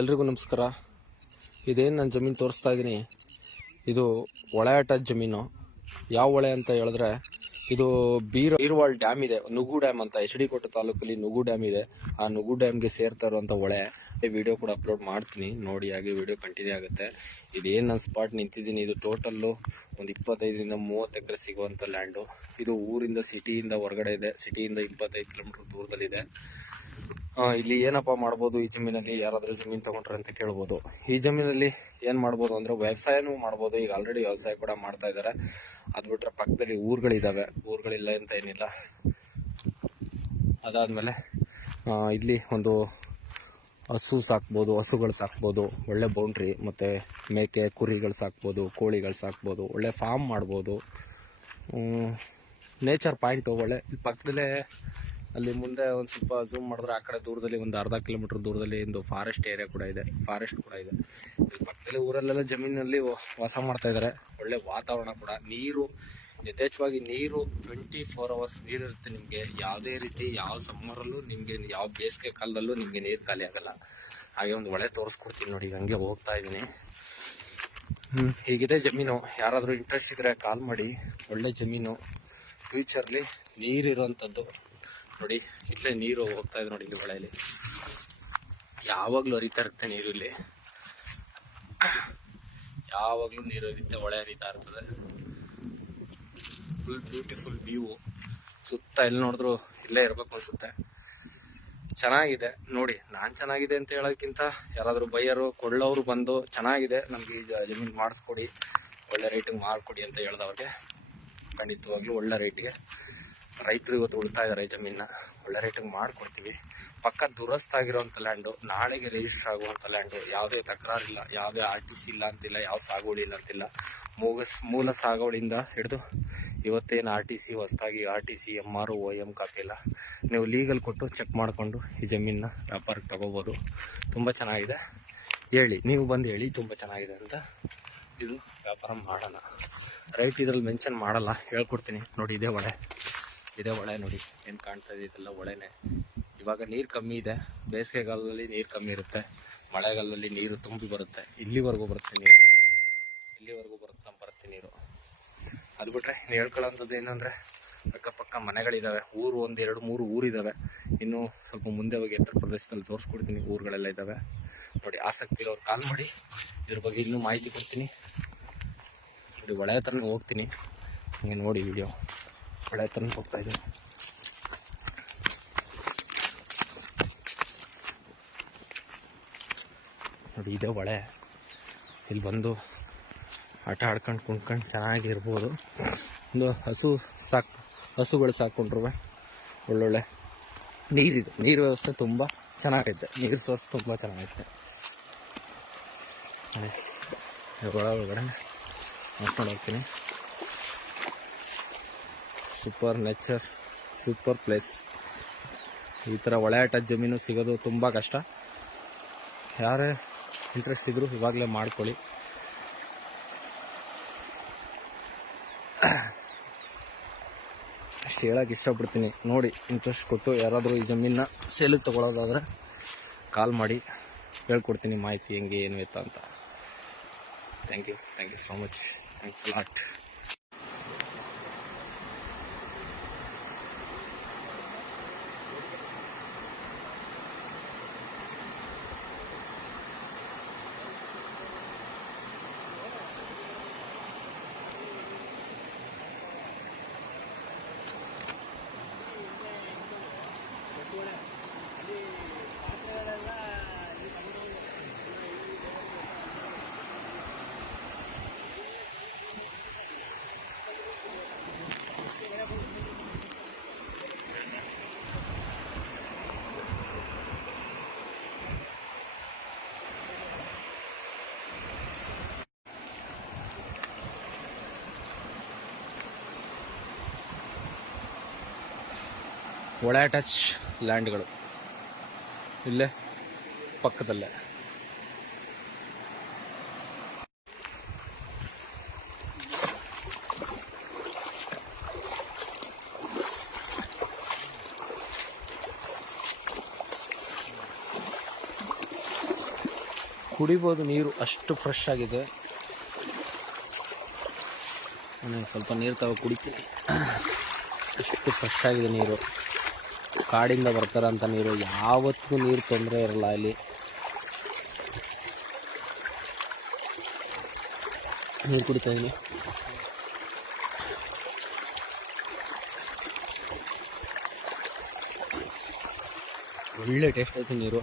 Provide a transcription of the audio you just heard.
ಎಲ್ರಿಗೂ ನಮಸ್ಕಾರ. ಇದೇನು ನಾನು ಜಮೀನು ತೋರಿಸ್ತಾ ಇದ್ದೀನಿ, ಇದು ಹೊಳೆಯಾಟ ಜಮೀನು. ಯಾವ ಹೊಳೆ ಅಂತ ಹೇಳಿದ್ರೆ ಇದು ಬೀರವಾಳ್ ಡ್ಯಾಮ್ ಇದೆ, ನುಗು ಡ್ಯಾಮ್ ಅಂತ, HD ಕೋಟೆ ತಾಲೂಕಲ್ಲಿ ನುಗು ಡ್ಯಾಮ್ ಇದೆ. ಆ ನುಗು ಡ್ಯಾಮ್ಗೆ ಸೇರ್ತಾ ಇರುವಂಥ ಹೊಳೆ. ವಿಡಿಯೋ ಕೂಡ ಅಪ್ಲೋಡ್ ಮಾಡ್ತೀನಿ, ನೋಡಿ, ಹಾಗೆ ವಿಡಿಯೋ ಕಂಟಿನ್ಯೂ ಆಗುತ್ತೆ. ಇದೇನು ನಾನು ಸ್ಪಾಟ್ ನಿಂತಿದ್ದೀನಿ, ಇದು ಟೋಟಲ್ಲು ಒಂದು 25-30 ಎಕರೆ ಸಿಗುವಂಥ ಲ್ಯಾಂಡು. ಇದು ಊರಿಂದ ಸಿಟಿಯಿಂದ ಹೊರಗಡೆ ಇದೆ, ಸಿಟಿಯಿಂದ 25 ಕಿಲೋಮೀಟರ್ ದೂರದಲ್ಲಿದೆ. ಇಲ್ಲಿ ಏನಪ್ಪ ಮಾಡ್ಬೋದು ಈ ಜಮೀನಲ್ಲಿ, ಯಾರಾದರೂ ಜಮೀನು ತೊಗೊಂಡ್ರೆ ಅಂತ ಕೇಳ್ಬೋದು. ಈ ಜಮೀನಲ್ಲಿ ಏನು ಮಾಡ್ಬೋದು ಅಂದರೆ ವ್ಯವಸಾಯನೂ ಮಾಡ್ಬೋದು. ಈಗ ಆಲ್ರೆಡಿ ವ್ಯವಸಾಯ ಕೂಡ ಮಾಡ್ತಾ ಇದ್ದಾರೆ. ಅದು ಬಿಟ್ಟರೆ ಪಕ್ಕದಲ್ಲಿ ಊರುಗಳಿಲ್ಲ ಅಂತ ಏನಿಲ್ಲ. ಅದಾದಮೇಲೆ ಇಲ್ಲಿ ಒಂದು ಹಸುಗಳು ಸಾಕ್ಬೋದು, ಒಳ್ಳೆ ಬೌಂಡ್ರಿ, ಮತ್ತು ಮೇಕೆ ಕುರಿಗಳು ಸಾಕ್ಬೋದು, ಕೋಳಿಗಳು ಸಾಕ್ಬೋದು, ಒಳ್ಳೆ ಫಾರ್ಮ್ ಮಾಡ್ಬೋದು. ನೇಚರ್ ಪಾಯಿಂಟು ಒಳ್ಳೆ. ಇಲ್ಲಿ ಪಕ್ಕದಲ್ಲೇ ಅಲ್ಲಿ ಮುಂದೆ ಒಂದು ಸ್ವಲ್ಪ ಝೂಮ್ ಮಾಡಿದ್ರೆ ಆ ಕಡೆ ದೂರದಲ್ಲಿ ಒಂದು ಅರ್ಧ ಕಿಲೋಮೀಟರ್ ದೂರದಲ್ಲಿ ಒಂದು ಫಾರೆಸ್ಟ್ ಕೂಡ ಇದೆ. ಇಲ್ಲಿ ಪಕ್ಕದಲ್ಲಿ ಊರಲ್ಲೆಲ್ಲ ಜಮೀನಲ್ಲಿ ವಾಸ ಮಾಡ್ತಾ ಇದ್ದಾರೆ. ಒಳ್ಳೆ ವಾತಾವರಣ ಕೂಡ, ನೀರು ಯಥೇಚ್ಛವಾಗಿ, ನೀರು 24 ಅವರ್ಸ್ ನೀರು ಇರುತ್ತೆ ನಿಮಗೆ. ಯಾವುದೇ ರೀತಿ ಯಾವ ಸಮ್ಮರಲ್ಲೂ ನಿಮಗೆ, ಯಾವ ಬೇಸಿಗೆ ಕಾಲದಲ್ಲೂ ನಿಮಗೆ ನೀರು ಖಾಲಿ ಆಗಲ್ಲ. ಹಾಗೆ ಒಂದು ಹೊಳೆ ತೋರಿಸ್ಕೊಡ್ತೀನಿ ನೋಡಿ, ಹಂಗೆ ಹೋಗ್ತಾ ಇದ್ದೀನಿ. ಹೀಗಿದೆ ಜಮೀನು. ಯಾರಾದರೂ ಇಂಟ್ರೆಸ್ಟ್ ಇದ್ದರೆ ಕಾಲ್ ಮಾಡಿ. ಒಳ್ಳೆ ಜಮೀನು, ಫ್ಯೂಚರ್ಲಿ ನೀರಿರೋಂಥದ್ದು ನೋಡಿ. ಇಲ್ಲೇ ನೀರು ಹೋಗ್ತಾ ಇದೆ ನೋಡಿ, ಇಲ್ಲಿ ಹೊಳೆಯಲ್ಲಿ ಯಾವಾಗಲೂ ಹರಿತಾ ಇರುತ್ತೆ ನೀರು. ಇಲ್ಲಿ ಯಾವಾಗಲೂ ನೀರು ಹರಿಯುತ್ತೆ, ಹೊಳೆ ಹರಿತಾ ಇರ್ತದೆ. Full beautiful view. ಸುತ್ತ ಎಲ್ಲಿ ನೋಡಿದ್ರು ಇಲ್ಲೇ ಇರಬೇಕು ಅನಿಸುತ್ತೆ. ಚೆನ್ನಾಗಿದೆ ನೋಡಿ. ನಾನು ಚೆನ್ನಾಗಿದೆ ಅಂತ ಹೇಳೋದಕ್ಕಿಂತ ಯಾರಾದರೂ ಬೈಯರು ಕೊಳ್ಳೋರು ಬಂದು ಚೆನ್ನಾಗಿದೆ, ನಮಗೆ ಈ ಜಮೀನು ಮಾಡಿಸ್ಕೊಡಿ, ಒಳ್ಳೆ ರೇಟಿಗೆ ಮಾಡಿಕೊಡಿ ಅಂತ ಹೇಳ್ದವ್ರಿಗೆ ಖಂಡಿತವಾಗ್ಲೂ ಒಳ್ಳೆ ರೇಟಿಗೆ ರೈತರು ಇವತ್ತು ಉಳ್ತಾ ಇದ್ದಾರೆ. ಈ ಜಮೀನ ಒಳ್ಳೆ ರೇಟಿಗೆ ಮಾಡಿಕೊಡ್ತೀವಿ. ಪಕ್ಕ ದುರಸ್ತಾಗಿರೋಂಥ ಲ್ಯಾಂಡು, ನಾಳೆಗೆ ರಿಜಿಸ್ಟರ್ ಆಗುವಂಥ ಲ್ಯಾಂಡು. ಯಾವುದೇ ತಕರಾರಿಲ್ಲ, ಯಾವುದೇ RTC ಇಲ್ಲ ಅಂತಿಲ್ಲ, ಯಾವ ಸಾಗುವಳಿ ಇಲ್ಲ ಅಂತಿಲ್ಲ. ಮೂಲ ಸಾಗುವಳಿಯಿಂದ ಹಿಡಿದು ಇವತ್ತೇನು RTC ಹೊಸದಾಗಿ RTC MR OM ಕಾಪಿ ಇಲ್ಲ, ನೀವು ಲೀಗಲ್ ಕೊಟ್ಟು ಚೆಕ್ ಮಾಡಿಕೊಂಡು ಈ ಜಮೀನನ್ನ ವ್ಯಾಪಾರಕ್ಕೆ ತಗೋಬೋದು. ತುಂಬ ಚೆನ್ನಾಗಿದೆ. ಹೇಳಿ, ನೀವು ಬಂದು ಹೇಳಿ ತುಂಬ ಚೆನ್ನಾಗಿದೆ ಅಂತ. ಇದು ವ್ಯಾಪಾರ ಮಾಡೋಣ. ರೈಟ್ ಇದರಲ್ಲಿ ಮೆನ್ಷನ್ ಮಾಡಲ್ಲ, ಹೇಳ್ಕೊಡ್ತೀನಿ ನೋಡಿ. ಇದೇ ಹೊಳೆ ನೋಡಿ, ಏನು ಕಾಣ್ತಾ ಇದೆ, ಇದೆಲ್ಲ ಹೊಳೆನೇ. ಇವಾಗ ನೀರು ಕಮ್ಮಿ ಇದೆ, ಬೇಸಿಗೆಗಾಲದಲ್ಲಿ ನೀರು ಕಮ್ಮಿ ಇರುತ್ತೆ, ಮಳೆಗಾಲದಲ್ಲಿ ನೀರು ತುಂಬಿ ಬರುತ್ತೆ. ಇಲ್ಲಿವರೆಗೂ ಬರುತ್ತೆ ನೀರು, ಬರುತ್ತೆ ನೀರು. ಅದು ಬಿಟ್ಟರೆ ನೀವು ಹೇಳ್ಕೊಳ್ಳೋಂಥದ್ದು ಏನಂದರೆ, ಅಕ್ಕಪಕ್ಕ ಮನೆಗಳಿದ್ದಾವೆ, ಊರು 1, 2, 3 ಊರಿದ್ದಾವೆ. ಇನ್ನೂ ಸ್ವಲ್ಪ ಮುಂದೆ ಹೋಗಿ ಎತ್ತರ ಪ್ರದೇಶದಲ್ಲಿ ತೋರಿಸ್ಕೊಡ್ತೀನಿ, ಊರುಗಳೆಲ್ಲ ಇದ್ದಾವೆ ನೋಡಿ. ಆಸಕ್ತಿ ಇರೋರು ಕಾಲ್ ಮಾಡಿ, ಇದ್ರ ಬಗ್ಗೆ ಇನ್ನೂ ಮಾಹಿತಿ ಕೊಡ್ತೀನಿ ನೋಡಿ. ಹೊಳೆ ಹತ್ರನೇ ಹೋಗ್ತೀನಿ, ಹಂಗೆ ನೋಡಿ ವಿಡಿಯೋ. ಹೊಳೆ ಹತ್ರನೇ ಹೋಗ್ತಾ ಇದ್ದೀನಿ ನೋಡಿ. ಇದೇ ಹೊಳೆ. ಇಲ್ಲಿ ಬಂದು ಆಟ ಆಡ್ಕೊಂಡು ಕುಂತ್ಕೊಂಡು ಚೆನ್ನಾಗಿರ್ಬೋದು. ಒಂದು ಹಸುಗಳು ಸಾಕ್ಕೊಂಡ್ರು ಒಳ್ಳೊಳ್ಳೆ ನೀರಿದೆ. ನೀರು ವ್ಯವಸ್ಥೆ ತುಂಬ ಚೆನ್ನಾಗೈತೆ, ನೀರು ಸೋರ್ಸ್ ತುಂಬ ಚೆನ್ನಾಗೈತೆ. ಒಳಗಡೆ ನೋಡ್ಕೊಂಡು ಹೋಗ್ತೀನಿ. Super nature, super place. ಈ ಥರ ಹೊಳೆಯಾಟ ಜಮೀನು ಸಿಗೋದು ತುಂಬ ಕಷ್ಟ. ಯಾರೇ ಇಂಟ್ರೆಸ್ಟ್ ಇದ್ದರೂ ಇವಾಗಲೇ ಮಾಡ್ಕೊಳ್ಳಿ. ಅಷ್ಟು ಹೇಳೋಕೆ ಇಷ್ಟಪಡ್ತೀನಿ ನೋಡಿ. ಇಂಟ್ರೆಸ್ಟ್ ಕೊಟ್ಟು ಯಾರಾದರೂ ಈ ಜಮೀನನ್ನ ಸೇಲಿಗೆ ತೊಗೊಳೋದಾದರೆ ಕಾಲ್ ಮಾಡಿ, ಹೇಳ್ಕೊಡ್ತೀನಿ ಮಾಹಿತಿ ಹೆಂಗೆ ಏನು ಎತ್ತ ಅಂತ. Thank you so much. Thanks lot. ಹೊಳೆ ಟಚ್ ಲ್ಯಾಂಡ್ಗಳು ಇಲ್ಲೇ ಪಕ್ಕದಲ್ಲೇ. ಕುಡಿಬೋದು ನೀರು, ಅಷ್ಟು ಫ್ರೆಶ್ ಆಗಿದೆ. ನಾನು ಸ್ವಲ್ಪ ನೀರು ತಗೋ ಕುಡಿತೀನಿ. ಅಷ್ಟು ಫ್ರೆಶ್ ಆಗಿದೆ ನೀರು. ಕಾಡಿಂದ ಬರ್ತಾರಂಥ ನೀರು, ಯಾವತ್ತಿಗೂ ನೀರು ತೊಂದರೆ ಇರಲ್ಲ ಇಲ್ಲಿ. ನೀರು ಕುಡಿತಾ ಇದ್ದೀನಿ. ಒಳ್ಳೆ ಟೇಸ್ಟ್ ಐತೆ ನೀರು.